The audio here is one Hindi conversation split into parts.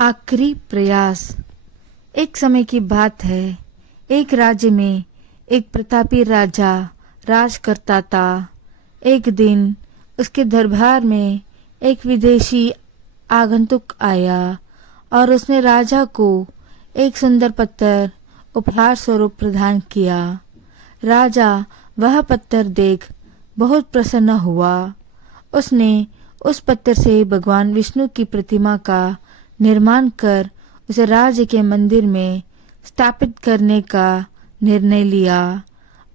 आखिरी प्रयास। एक समय की बात है, एक राज्य में एक प्रतापी राजा राज करता था। एक दिन उसके दरबार में एक विदेशी आगंतुक आया और उसने राजा को एक सुंदर पत्थर उपहार स्वरूप प्रदान किया। राजा वह पत्थर देख बहुत प्रसन्न हुआ। उसने उस पत्थर से भगवान विष्णु की प्रतिमा का निर्माण कर उसे राज्य के मंदिर में स्थापित करने का निर्णय लिया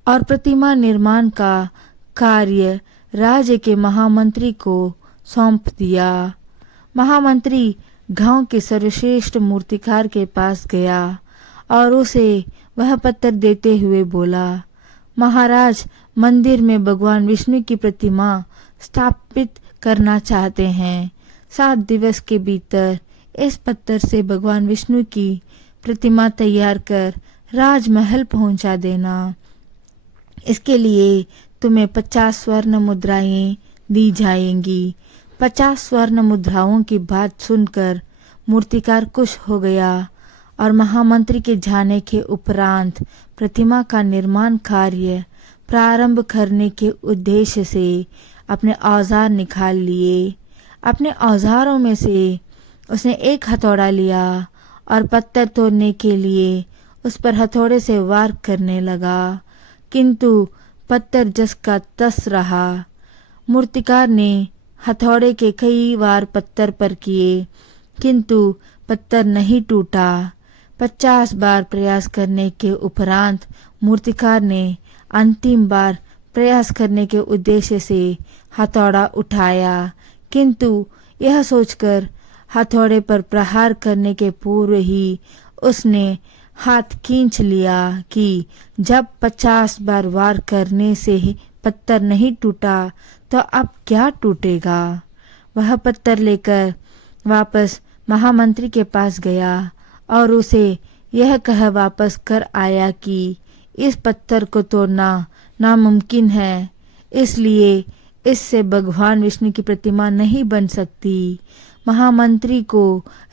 और प्रतिमा निर्माण का कार्य राज्य के महामंत्री को सौंप दिया। महामंत्री गांव के सर्वश्रेष्ठ मूर्तिकार के पास गया और उसे वह पत्थर देते हुए बोला, महाराज, मंदिर में भगवान विष्णु की प्रतिमा स्थापित करना चाहते हैं। 7 दिवस के भीतर इस पत्थर से भगवान विष्णु की प्रतिमा तैयार कर राजमहल पहुंचा देना। इसके लिए तुम्हें 50 स्वर्ण मुद्राएं दी जाएंगी। 50 स्वर्ण मुद्राओं की बात सुनकर मूर्तिकार खुश हो गया और महामंत्री के जाने के उपरांत प्रतिमा का निर्माण कार्य प्रारंभ करने के उद्देश्य से अपने औजार निकाल लिए। अपने औजारों में से उसने एक हथौड़ा लिया और पत्थर तोड़ने के लिए उस पर हथौड़े से वार करने लगा, किंतु पत्थर जस का तस रहा। मूर्तिकार ने हथौड़े के कई वार पत्थर पर किए, किंतु पत्थर नहीं टूटा। 50 बार प्रयास करने के उपरांत मूर्तिकार ने अंतिम बार प्रयास करने के उद्देश्य से हथौड़ा उठाया, किंतु यह सोचकर हथौड़े पर प्रहार करने के पूर्व ही उसने हाथ खींच लिया कि जब 50 बार वार करने से ही पत्थर नहीं टूटा तो अब क्या टूटेगा। वह पत्थर लेकर वापस महामंत्री के पास गया और उसे यह कह वापस कर आया कि इस पत्थर को तोड़ना नामुमकिन है, इसलिए इससे भगवान विष्णु की प्रतिमा नहीं बन सकती। महामंत्री को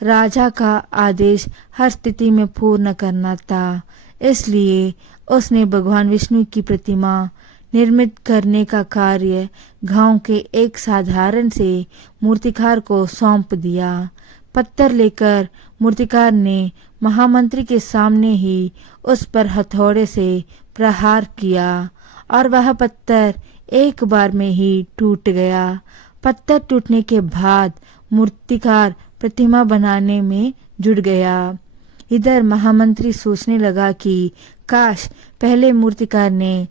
राजा का आदेश हर स्थिति में पूर्ण करना था, इसलिए उसने भगवान विष्णु की प्रतिमा निर्मित करने का कार्य गांव के एक साधारण से मूर्तिकार को सौंप दिया। पत्थर लेकर मूर्तिकार ने महामंत्री के सामने ही उस पर हथौड़े से प्रहार किया और वह पत्थर एक बार में ही टूट गया। पत्थर टूटने के बाद मूर्तिकार प्रतिमा बनाने में जुट गया। इधर महामंत्री सोचने लगा कि काश पहले मूर्तिकार ने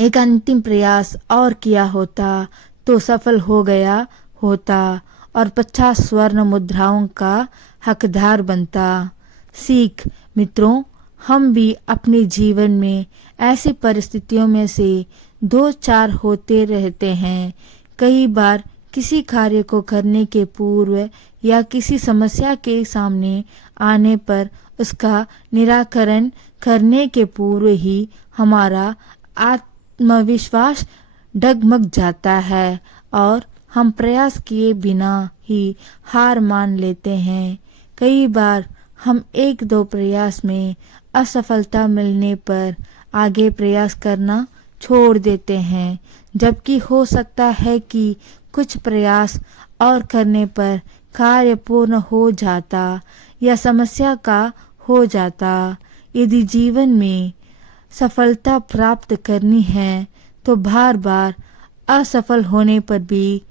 एक अंतिम प्रयास और किया होता तो सफल हो गया होता और 50 स्वर्ण मुद्राओं का हकदार बनता। सीख मित्रों, हम भी अपने जीवन में ऐसी परिस्थितियों में से 2-4 होते रहते हैं। कई बार किसी कार्य को करने के पूर्व या किसी समस्या के सामने आने पर उसका निराकरण करने के पूर्व ही हमारा आत्मविश्वास डगमग जाता है और हम प्रयास किए बिना ही हार मान लेते हैं। कई बार हम 1-2 प्रयास में असफलता मिलने पर आगे प्रयास करना छोड़ देते हैं, जबकि हो सकता है कि कुछ प्रयास और करने पर कार्य पूर्ण हो जाता या समस्या का हो जाता। यदि जीवन में सफलता प्राप्त करनी है तो बार बार असफल होने पर भी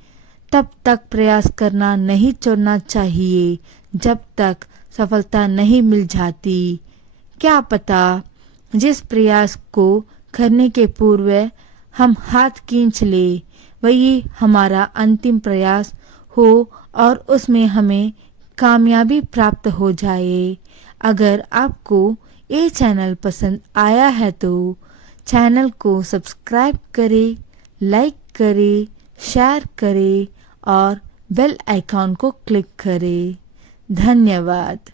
तब तक प्रयास करना नहीं छोड़ना चाहिए जब तक सफलता नहीं मिल जाती। क्या पता जिस प्रयास को करने के पूर्व हम हाथ खींच ले वही हमारा अंतिम प्रयास हो और उसमें हमें कामयाबी प्राप्त हो जाए। अगर आपको ये चैनल पसंद आया है तो चैनल को सब्सक्राइब करें, लाइक करें, शेयर करें और बेल आइकॉन को क्लिक करें। धन्यवाद।